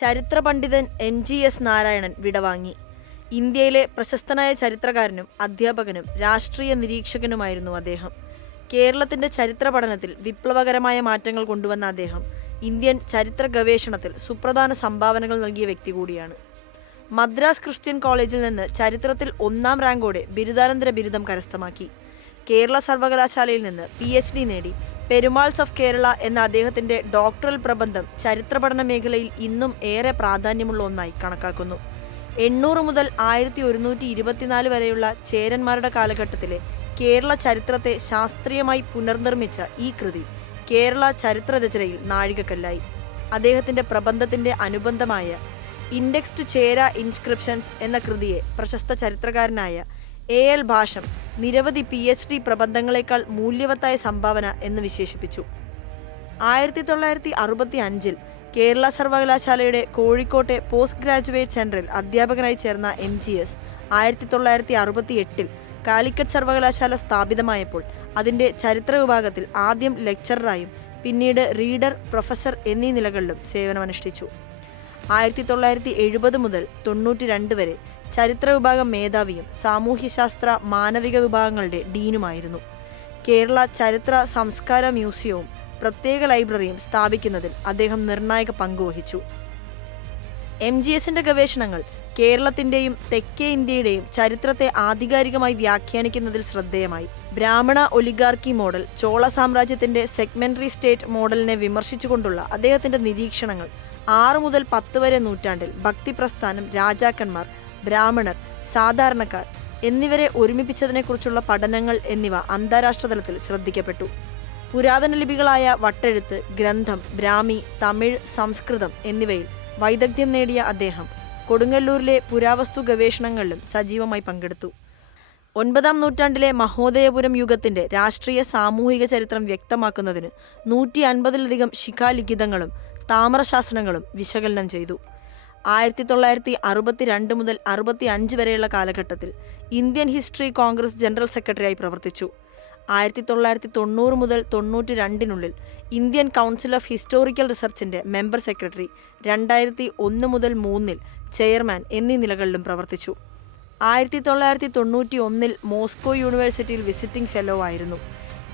ചരിത്ര പണ്ഡിതൻ M G S Narayanan വിടവാങ്ങി. ഇന്ത്യയിലെ പ്രശസ്തനായ ചരിത്രകാരനും അധ്യാപകനും രാഷ്ട്രീയ നിരീക്ഷകനുമായിരുന്നു അദ്ദേഹം. കേരളത്തിന്റെ ചരിത്ര പഠനത്തിൽ വിപ്ലവകരമായ മാറ്റങ്ങൾ കൊണ്ടുവന്ന അദ്ദേഹം ഇന്ത്യൻ ചരിത്ര ഗവേഷണത്തിൽ സുപ്രധാന സംഭാവനകൾ നൽകിയ വ്യക്തി കൂടിയാണ്. മദ്രാസ് ക്രിസ്ത്യൻ കോളേജിൽ നിന്ന് ചരിത്രത്തിൽ ഒന്നാം റാങ്കോടെ ബിരുദാനന്തര ബിരുദം കരസ്ഥമാക്കി. കേരള സർവകലാശാലയിൽ നിന്ന് പി നേടി. പെരുമാൾസ് ഓഫ് കേരള എന്ന അദ്ദേഹത്തിന്റെ ഡോക്ടറൽ പ്രബന്ധം ചരിത്രപഠന മേഖലയിൽ ഇന്നും ഏറെ പ്രാധാന്യമുള്ള ഒന്നായി കണക്കാക്കുന്നു. എണ്ണൂറ് മുതൽ ആയിരത്തി ഒരുന്നൂറ്റി ഇരുപത്തിനാല് വരെയുള്ള ചേരന്മാരുടെ കാലഘട്ടത്തിലെ കേരള ചരിത്രത്തെ ശാസ്ത്രീയമായി പുനർനിർമ്മിച്ച ഈ കൃതി കേരള ചരിത്രരചനയിൽ നാഴികക്കല്ലായി. അദ്ദേഹത്തിന്റെ പ്രബന്ധത്തിന്റെ അനുബന്ധമായ ഇൻഡെക്സ് ടു ചേര ഇൻസ്ക്രിപ്ഷൻസ് എന്ന കൃതിയെ പ്രശസ്ത ചരിത്രകാരനായ എ എൽ ഭാഷം നിരവധി പി എച്ച് ഡി പ്രബന്ധങ്ങളെക്കാൾ മൂല്യവത്തായ സംഭാവന എന്ന് വിശേഷിപ്പിച്ചു. ആയിരത്തി തൊള്ളായിരത്തി അറുപത്തി അഞ്ചിൽ കേരള സർവകലാശാലയുടെ കോഴിക്കോട്ടെ പോസ്റ്റ് ഗ്രാജുവേറ്റ് സെന്ററിൽ അധ്യാപകനായി ചേർന്ന എം ജി എസ് ആയിരത്തി തൊള്ളായിരത്തി അറുപത്തി എട്ടിൽ കാലിക്കറ്റ് സർവകലാശാല സ്ഥാപിതമായപ്പോൾ അതിന്റെ ചരിത്ര വിഭാഗത്തിൽ ആദ്യം ലെക്ചററായും പിന്നീട് റീഡർ പ്രൊഫസർ എന്നീ നിലകളിലും സേവനമനുഷ്ഠിച്ചു. ആയിരത്തി തൊള്ളായിരത്തി എഴുപത് മുതൽ തൊണ്ണൂറ്റി രണ്ട് വരെ ചരിത്ര വിഭാഗം മേധാവിയും സാമൂഹ്യശാസ്ത്ര മാനവിക വിഭാഗങ്ങളുടെ ഡീനുമായിരുന്നു. കേരള ചരിത്ര സംസ്കാര മ്യൂസിയവും പ്രത്യേക ലൈബ്രറിയും സ്ഥാപിക്കുന്നതിൽ അദ്ദേഹം നിർണായക പങ്കുവഹിച്ചു എം ജി എസിന്റെ ഗവേഷണങ്ങൾ കേരളത്തിന്റെയും തെക്കേ ഇന്ത്യയുടെയും ചരിത്രത്തെ ആധികാരികമായി വ്യാഖ്യാനിക്കുന്നതിൽ ശ്രദ്ധേയമായി. ബ്രാഹ്മണ ഒലിഗാർക്കി മോഡൽ ചോള സാമ്രാജ്യത്തിന്റെ സെഗ്മെന്ററി സ്റ്റേറ്റ് മോഡലിനെ വിമർശിച്ചുകൊണ്ടുള്ള അദ്ദേഹത്തിന്റെ നിരീക്ഷണങ്ങൾ ആറ് മുതൽ പത്ത് വരെ നൂറ്റാണ്ടിൽ ഭക്തിപ്രസ്ഥാനം രാജാക്കന്മാർ ബ്രാഹ്മണർ സാധാരണക്കാർ എന്നിവരെ ഒരുമിപ്പിച്ചതിനെക്കുറിച്ചുള്ള പഠനങ്ങൾ എന്നിവ അന്താരാഷ്ട്ര തലത്തിൽ ശ്രദ്ധിക്കപ്പെട്ടു. പുരാതന ലിപികളായ വട്ടെഴുത്ത് ഗ്രന്ഥം ബ്രാഹ്മി തമിഴ് സംസ്കൃതം എന്നിവയിൽ വൈദഗ്ധ്യം നേടിയ അദ്ദേഹം കൊടുങ്ങല്ലൂരിലെ പുരാവസ്തു ഗവേഷണങ്ങളിലും സജീവമായി പങ്കെടുത്തു. ഒൻപതാം നൂറ്റാണ്ടിലെ മഹോദയപുരം യുഗത്തിന്റെ രാഷ്ട്രീയ സാമൂഹിക ചരിത്രം വ്യക്തമാക്കുന്നതിന് നൂറ്റി അൻപതിലധികം ശിഖാലിഖിതങ്ങളും താമ്രശാസനങ്ങളും വിശകലനം ചെയ്തു. ആയിരത്തി തൊള്ളായിരത്തി അറുപത്തിരണ്ട് മുതൽ അറുപത്തി അഞ്ച് വരെയുള്ള കാലഘട്ടത്തിൽ ഇന്ത്യൻ ഹിസ്റ്ററി കോൺഗ്രസ് ജനറൽ സെക്രട്ടറിയായി പ്രവർത്തിച്ചു. ആയിരത്തി തൊള്ളായിരത്തി തൊണ്ണൂറ് മുതൽ തൊണ്ണൂറ്റി രണ്ടിനുള്ളിൽ ഇന്ത്യൻ കൗൺസിൽ ഓഫ് ഹിസ്റ്റോറിക്കൽ റിസർച്ചിന്റെ മെമ്പർ സെക്രട്ടറി രണ്ടായിരത്തി ഒന്ന് മുതൽ മൂന്നിൽ ചെയർമാൻ എന്നീ നിലകളിലും പ്രവർത്തിച്ചു. ആയിരത്തി തൊള്ളായിരത്തി തൊണ്ണൂറ്റി ഒന്നിൽ മോസ്കോ യൂണിവേഴ്സിറ്റിയിൽ വിസിറ്റിംഗ് ഫെലോ ആയിരുന്നു.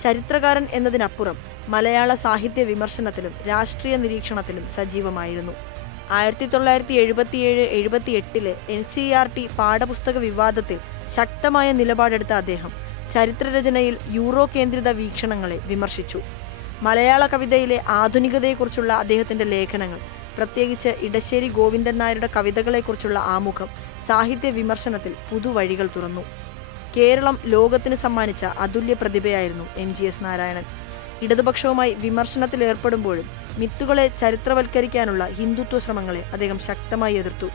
ചരിത്രകാരൻ എന്നതിനപ്പുറം മലയാള സാഹിത്യ വിമർശനത്തിലും രാഷ്ട്രീയ നിരീക്ഷണത്തിലും സജീവമായിരുന്നു. ആയിരത്തി തൊള്ളായിരത്തി എഴുപത്തിയേഴ് എഴുപത്തി എട്ടിൽ എൻ സി ആർ ടി പാഠപുസ്തക വിവാദത്തിൽ ശക്തമായ നിലപാടെടുത്ത അദ്ദേഹം ചരിത്രരചനയിൽ യൂറോ കേന്ദ്രിത വീക്ഷണങ്ങളെ വിമർശിച്ചു. മലയാള കവിതയിലെ ആധുനികതയെക്കുറിച്ചുള്ള അദ്ദേഹത്തിന്റെ ലേഖനങ്ങൾ പ്രത്യേകിച്ച് ഇടശ്ശേരി ഗോവിന്ദൻ നായരുടെ കവിതകളെക്കുറിച്ചുള്ള ആമുഖം സാഹിത്യ വിമർശനത്തിൽ പുതുവഴികൾ തുറന്നു. കേരളം ലോകത്തിന് സമ്മാനിച്ച അതുല്യ പ്രതിഭയായിരുന്നു എം ജി എസ് നാരായണൻ. ഇടതുപക്ഷവുമായി വിമർശനത്തിലേർപ്പെടുമ്പോഴും മിത്തുകളെ ചരിത്രവൽക്കരിക്കാനുള്ള ഹിന്ദുത്വ ശ്രമങ്ങളെ അദ്ദേഹം ശക്തമായി എതിർത്തു.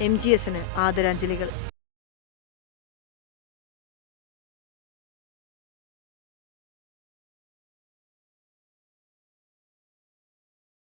എം ജി എസിന് ആദരാഞ്ജലികൾ.